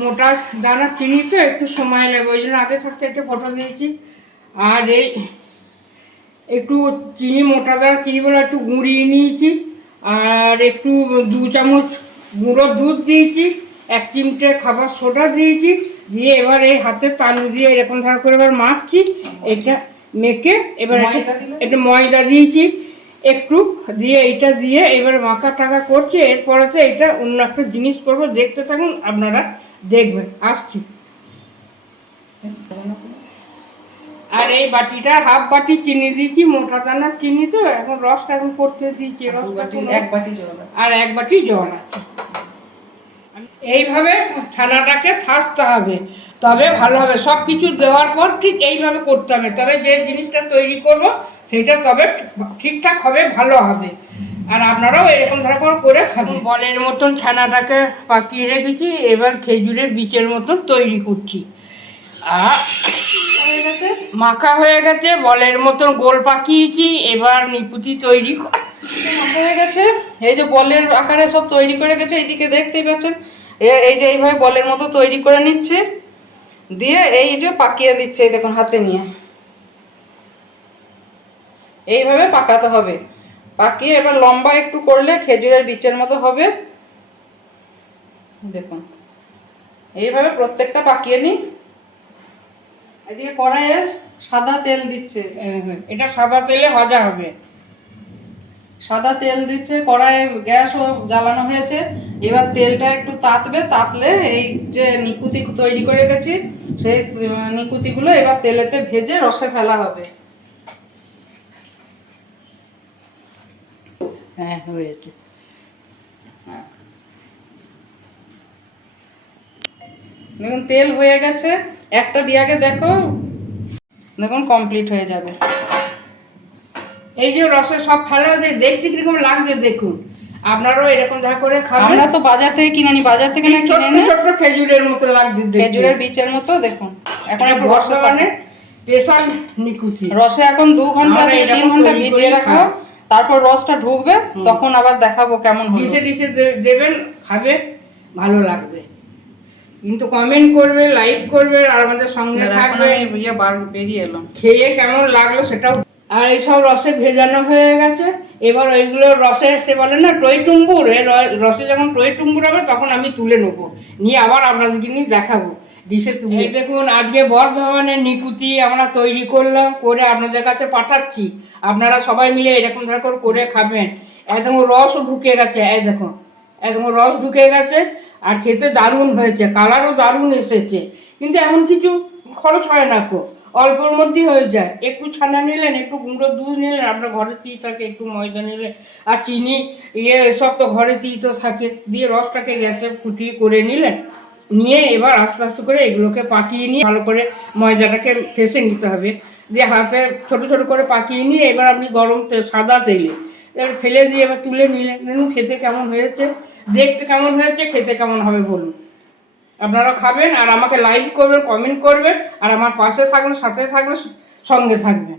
মোটা দানা চিনি তো একটু সময় লাগবে ওই জন্য আগে থাকতে একটু ফটো দিয়েছি। আর এই একটু চিনি মোটা দানা চিনি বলে একটু গুঁড়িয়ে নিয়েছি। আর একটু দু চামচ গুঁড়ো দুধ দিয়েছি এক চিমটে খাবার সোডা দিয়েছি। দিয়ে এবার এই হাতে তালু দিয়ে এরকম ধার করে এবার মাখছি। এটা মেখে এবার একটু- ময়দা দিয়েছি। একটু দিয়ে এইটা দিয়ে এবার মাখা টাকা করছে এরপরেতে এটা অন্য একটা জিনিস করব। দেখতে থাকুন আপনারা। দেখবেন আসছি। আর এই বাটিটা হাফ বাটি চিনি দিয়েছি মোটা দানার চিনি তো এখন রসটা এখন করতে দিয়েছি এক বাটি জল আর এক বাটি জল আছে। এইভাবে ছানাটাকে থাসতে হবে। তবে ভালো হবে। সব কিছু দেওয়ার পর ঠিক এইভাবে করতে হবে। তবে যে জিনিসটা তৈরি করব সেটা তবে ঠিকঠাক হবে ভালো হবে। আর আপনারাও এরকম ধরনের করে খাবেন। বলের মতন ছানাটাকে পাকিয়ে রেখেছি এবার খেজুরের বীজের মতন তৈরি করছি। আর হয়ে গেছে? মাখা হয়ে গেছে বলের মতন গোল পাকিয়েছি এবার নিকুতি তৈরি মাখা হয়ে গেছে। এই যে বলের আকারে সব তৈরি করে গেছে এইদিকে দেখতেই পাচ্ছেন। এই যে এইভাবে বলের মতো তৈরি করে নিচ্ছে। দিয়ে এই যে পাকিয়ে দিচ্ছে এই দেখুন হাতে নিয়ে। এইভাবে পাকাতে হবে। পাকিয়ে এবার লম্বা একটু করলে খেজুরের বিচের মতো হবে। দেখুন এইভাবে প্রত্যেকটা পাকিয়ে নিই। এদিকে কড়াইয়ে সাদা তেল দিচ্ছে। এটা সাদা তেলে ভাজা হবে। সাদা তেল দিচ্ছে কড়াইয়ে গ্যাসও জ্বালানো হয়েছে। এবার তেলটা একটু তাতবে তাতলে এই যে নিকুতি তৈরি করে গেছি সেই নিকুতিগুলো এবার তেলেতে ভেজে রসে ফেলা হবে। হ্যাঁ হয়েছে। দেখুন তেল হয়ে গেছে। একটা দিয়ে আগে দেখো। দেখুন কমপ্লিট হয়ে যাবে। এই যে রসে সব ফেলা দেখতে কীরকম লাগছে দেখুন। আপনারাও এরকম দেখা করে খাবেন। আমরা তো বাজার থেকে কিনে নি বাজার থেকে না কিনে নি ছোট্ট খেজুরের মতো লাগছে খেজুরের বীজের মতো দেখুন। এখন একটু বর্তমানে স্পেশাল নিকুতি রসে এখন দু ঘণ্টা তিন ঘণ্টা ভিজিয়ে খাই। তারপর রসটা ঢুকবে তখন আবার দেখাবো কেমন হলো। ডিশে ডিশে দে- দেবেন খাবে ভালো লাগবে। কিন্তু কমেন্ট করবে লাইক করবে আর আমাদের সঙ্গে থাকবে। ইয়ে বার বেরিয়ে এলাম। খেয়ে কেমন লাগল সেটাও। আর এইসব রসে ভেজানো হয়ে গেছে। এবার ওইগুলো রসে সে বলে না টই টুম্বুর। এ রসে যখন টই টুম্বুর হবে তখন আমি তুলে নেব। নিয়ে আবার আপনাদেরকে নিয়ে দেখাবো। এই দেখুন, আজকে বর্ধমানের নিকুতি আমরা তৈরি করলাম, করে আপনাদের কাছে পাঠাচ্ছি। আপনারা সবাই মিলে এরকম ধর করে খাবেন। একদম রসও ঢুকে গেছে, এই দেখুন। একদম রস ঢুকে গেছে, আর খেতে দারুণ হয়েছে, কালারও দারুণ এসেছে। কিন্তু এমন কিছু খরচ হয় না কো, অল্পর মধ্যেই হয়ে যায়। একটু ছানা নিলেন, একটু গুঁড়ো দুধ নিলেন আপনার ঘরে চিজ থাকে, একটু ময়দা নিলেন, আর চিনি ইয়ে এসব তো ঘরে চিজ তো থাকে। দিয়ে রসটাকে গ্যাসে ফুটিয়ে করে নিলেন নিয়ে এবার আস্তে আস্তে করে এগুলোকে পাকিয়ে নিয়ে ভালো করে ময়দাটাকে ফেসে নিতে হবে। দিয়ে হাতে ছোট ছোট করে পাকিয়ে নিয়ে এবার আপনি গরম সাদা তেলে এবার ফেলে দিয়ে এবার তুলে নিলেন দেখুন খেতে কেমন হয়েছে। দেখতে কেমন হয়েছে, খেতে কেমন হবে বলুন। আপনারা খাবেন আর আমাকে লাইক করবেন কমেন্ট করবেন আর আমার পাশে থাকবেন, সাথে থাকবেন, সঙ্গে থাকবেন।